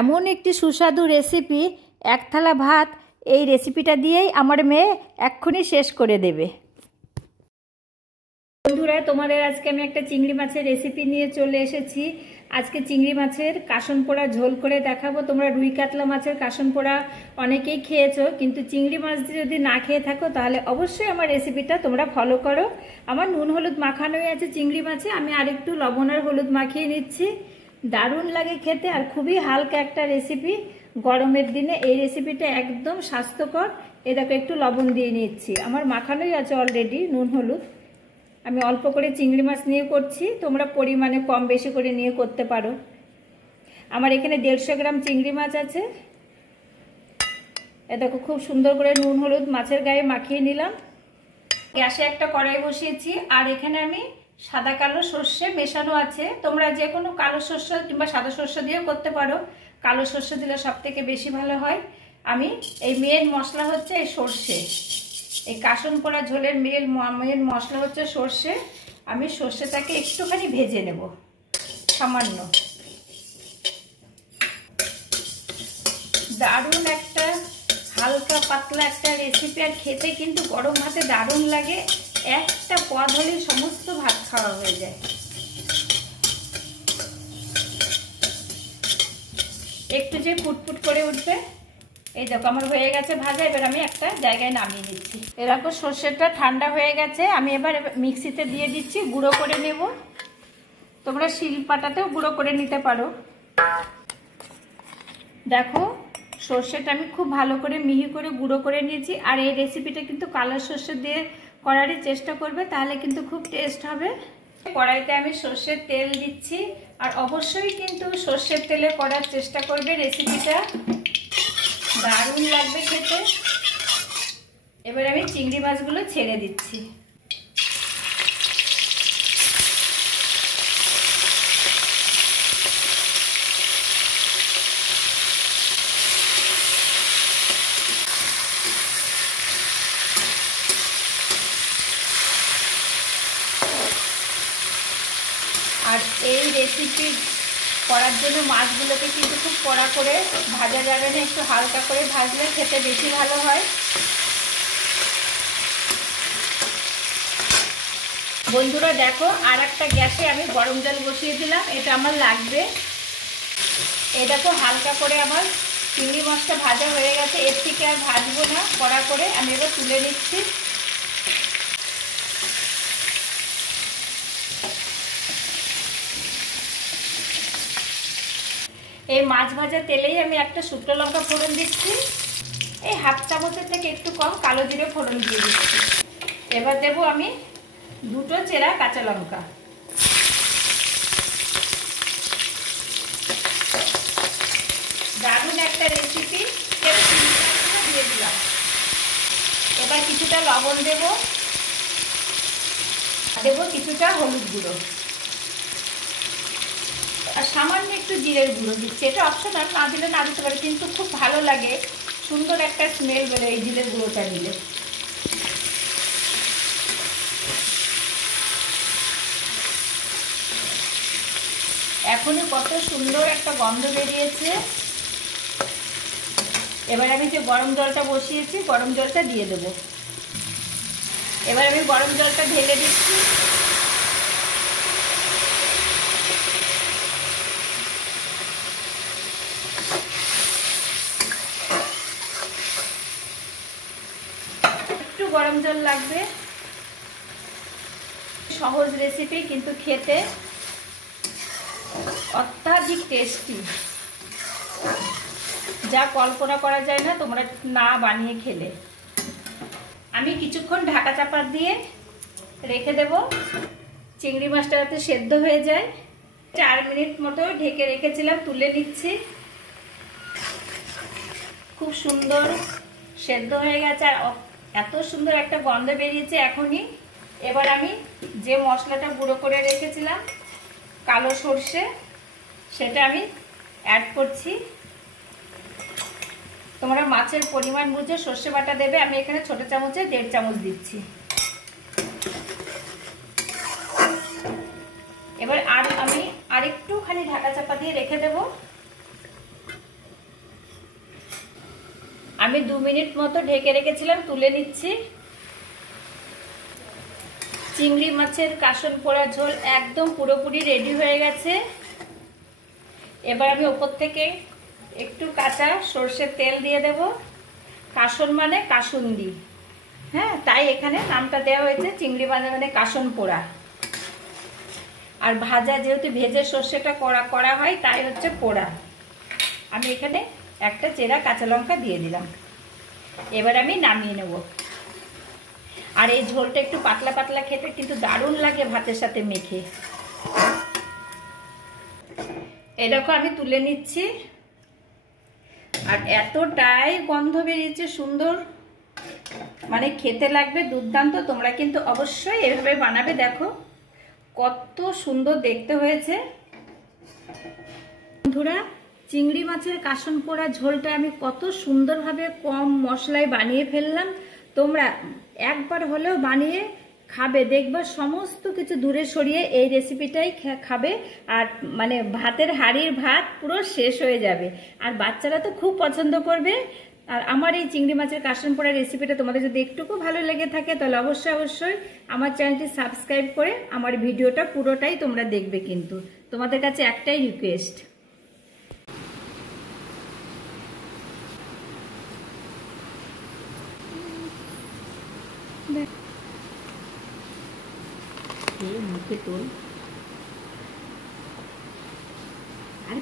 এমন একটি সুস্বাদু রেসিপি, এক থালা ভাত এই রেসিপিটা দিয়েই আমার মেয়ে এক্ষুনি শেষ করে দেবে। বন্ধুরা, তোমাদের আজকে আমি একটা চিংড়ি মাছের রেসিপি নিয়ে চলে এসেছি। আজকে চিংড়ি মাছের কাসন পোড়া ঝোল করে দেখাবো। তোমরা রুই কাতলা মাছের কাসন পোড়া অনেকেই খেয়েছো, কিন্তু চিংড়ি মাছ যদি না খেয়ে থাকো তাহলে অবশ্যই আমার রেসিপিটা তোমরা ফলো করো। আমার নুন হলুদ মাখানোই আছে চিংড়ি মাছে, আমি আরেকটু লবণ আর হলুদ মাখিয়ে নিচ্ছি। দারুণ লাগে খেতে আর খুবই হালকা একটা রেসিপি। গরমের দিনে এই রেসিপিটা একদম স্বাস্থ্যকর। এ দেখো, একটু লবণ দিয়ে নিচ্ছি, আমার মাখানোই আছে অলরেডি নুন হলুদ। আমি অল্প করে চিংড়ি মাছ নিয়ে করছি, তোমরা পরিমাণে কম বেশি করে নিয়ে করতে পারো। আমার এখানে 150 গ্রাম চিংড়ি মাছ আছে। এ দেখো, খুব সুন্দর করে নুন হলুদ মাছের গায়ে মাখিয়ে নিলাম। গ্যাসে একটা কড়াই বসিয়েছি, আর এখানে আমি সাদা কালো সর্ষে মেশানো আছে। তোমরা যে কোনো কালো সর্ষে কিংবা সাদা সর্ষে দিয়েও করতে পারো, কালো সর্ষে দিলে সব থেকে বেশি ভালো হয়। আমি এই মেন মশলা হচ্ছে এই সর্ষে, এই কাসন পোড়া ঝোলের মেন মশলা হচ্ছে সর্ষে। আমি সর্ষেটাকে একটুখানি ভেজে নেব, সামান্য। দারুণ একটা হালকা পাতলা একটা রেসিপি, আর খেতে কিন্তু গরম ভাতে দারুণ লাগে। একটা পদ হলেই সমস্ত ভাত খাওয়া হয়ে যায়। একটু যে ফুটফুট করে উঠবে। এই দেখো, আমার হয়ে গেছে ভাজা। এবার আমি একটা জায়গায় নামিয়ে নিচ্ছি। এরকম সর্ষেটা ঠান্ডা হয়ে গেছে, আমি এবার মিক্সিতে দিয়ে দিচ্ছি, গুঁড়ো করে নেব। তোমরা শিলপাটাতেও গুঁড়ো করে নিতে পারো। দেখো, সর্ষেটা আমি খুব ভালো করে মিহি করে গুঁড়ো করে নিয়েছি। আর এই রেসিপিটা কিন্তু কালো সর্ষে দিয়ে করারই চেষ্টা করবে, তাহলে কিন্তু খুব টেস্ট হবে। কড়াইতে আমি সর্ষের তেল দিচ্ছি, আর অবশ্যই কিন্তু সর্ষের তেলে করার চেষ্টা করবে রেসিপিটা, দারুণ লাগবে খেতে। এবার আমি চিংড়ি মাছগুলো ছেড়ে দিচ্ছি। আর এই রেসিপি করার জন্য মাছগুলোকে কিন্তু খুব কড়া করে ভাজা যাবে না, একটু হালকা করে ভাজলে খেতে বেশি ভালো হয়। বন্ধুরা দেখো, আর একটা গ্যাসে আমি গরম জল বসিয়ে দিলাম, এটা আমার লাগবে। এই দেখো, হালকা করে আমার চিংড়ি মাছটা ভাজা হয়ে গেছে। এর থেকে আর ভাজবো না, কড়া করে আমি এবার তুলে নিচ্ছি। এই মাছ ভাজা তেলেই আমি একটা শুকনো লঙ্কা ফোড়ন দিচ্ছি। এই হাফ চামচের থেকে একটু কম কালো জিরে ফোড়ন দিয়ে দিচ্ছি। এবার দেবো আমি 2টো চেরা কাঁচা লঙ্কা। দারুণ একটা রেসিপি, দিয়ে দিলাম। এবার কিছুটা লবণ দেবো কিছুটা হলুদ গুঁড়ো, আর সামান্য একটু জিরের গুঁড়ো দিচ্ছি। এটা অপশনাল, না দিলে না দিতে পারে, কিন্তু খুব ভালো লাগে, সুন্দর একটা স্মেল বেরোয় এই জিরের গুঁড়োটা দিলে। এখনই কত সুন্দর একটা গন্ধ বেরিয়েছে। এবার আমি যে গরম জলটা বসিয়েছি, গরম জলটা দিয়ে দেবো। এবার আমি গরম জলটা ঢেলে দিচ্ছি। একটু গরম জল লাগবে। সহজ রেসিপি, কিন্তু খেতে অত্যাধিক টেস্টি, যা কল্পনা করা যায় না তোমরা না বানিয়ে খেলে। আমি কিছুক্ষণ ঢাকা চাপা দিয়ে রেখে দেব, চিংড়ি মাছটা যাতে সেদ্ধ হয়ে যায়। 4 মিনিট মতো ঢেকে রেখেছিলাম, তুলে নিচ্ছি। খুব সুন্দর সেদ্ধ হয়ে গেছে, আর এত সুন্দর একটা গন্ধ বেরিয়েছে এখনই। এবার আমি যে মশলাটা গুঁড়ো করে রেখেছিলাম কালো সর্ষে, সেটা আমি অ্যাড করছি। তোমরা মাছের পরিমাণ বুঝে সর্ষে বাটা দেবে। আমি এখানে ছোট চামচে 1.5 চামচ দিচ্ছি। এবার আর আমি আরেকটুখানি ঢাকা চাপা দিয়ে রেখে দেব। আমি 2 মিনিট মতো ঢেকে রেখেছিলাম, তুলে নিচ্ছি। চিংড়ি মাছের কাসন পোড়া ঝোল একদম পুরোপুরি রেডি হয়ে গেছে। এবার আমি ওপর থেকে একটু কাঁচা সর্ষের তেল দিয়ে দেব। কাসন মানে কাসুন্দি, হ্যাঁ, তাই এখানে নামটা দেওয়া হয়েছে চিংড়ি মাছ মানে কাসন পোড়া। আর ভাজা যেহেতু ভেজে সর্ষেটা করা হয়, তাই হচ্ছে পোড়া। আমি এখানে একটা চেরা কাঁচা লঙ্কা দিয়ে দিলাম। এবার আমি নামিয়ে নেব। আর এই ঝোলটা একটু পাতলা পাতলা খেতে কিন্তু দারুণ লাগে ভাতের সাথে মেখে। এরকম আমি তুলে নিচ্ছি। আর এতটাই গন্ধ বেরিয়েছে সুন্দর, মানে খেতে লাগবে দুর্দান্ত। তোমরা কিন্তু অবশ্যই এভাবে বানাবে, দেখো কত সুন্দর দেখতে হয়েছে। বন্ধুরা, চিংড়ি মাছের কাসন পোড়া ঝোলটা আমি কত সুন্দরভাবে কম মশলায় বানিয়ে ফেললাম। তোমরা একবার হলেও বানিয়ে খাবে, দেখবা সমস্ত কিছু দূরে সরিয়ে এই রেসিপিটাই খাবে। আর মানে ভাতের হাঁড়ির ভাত পুরো শেষ হয়ে যাবে। আর বাচ্চারা তো খুব পছন্দ করবে। আর আমার এই চিংড়ি মাছের কাসন পোড়া রেসিপিটা তোমাদের যদি একটুকু ভালো লেগে থাকে, তাহলে অবশ্যই আমার চ্যানেলটি সাবস্ক্রাইব করে আমার ভিডিওটা পুরোটাই তোমরা দেখবে। কিন্তু তোমাদের কাছে একটাই রিকোয়েস্ট, মুখে তোল। আর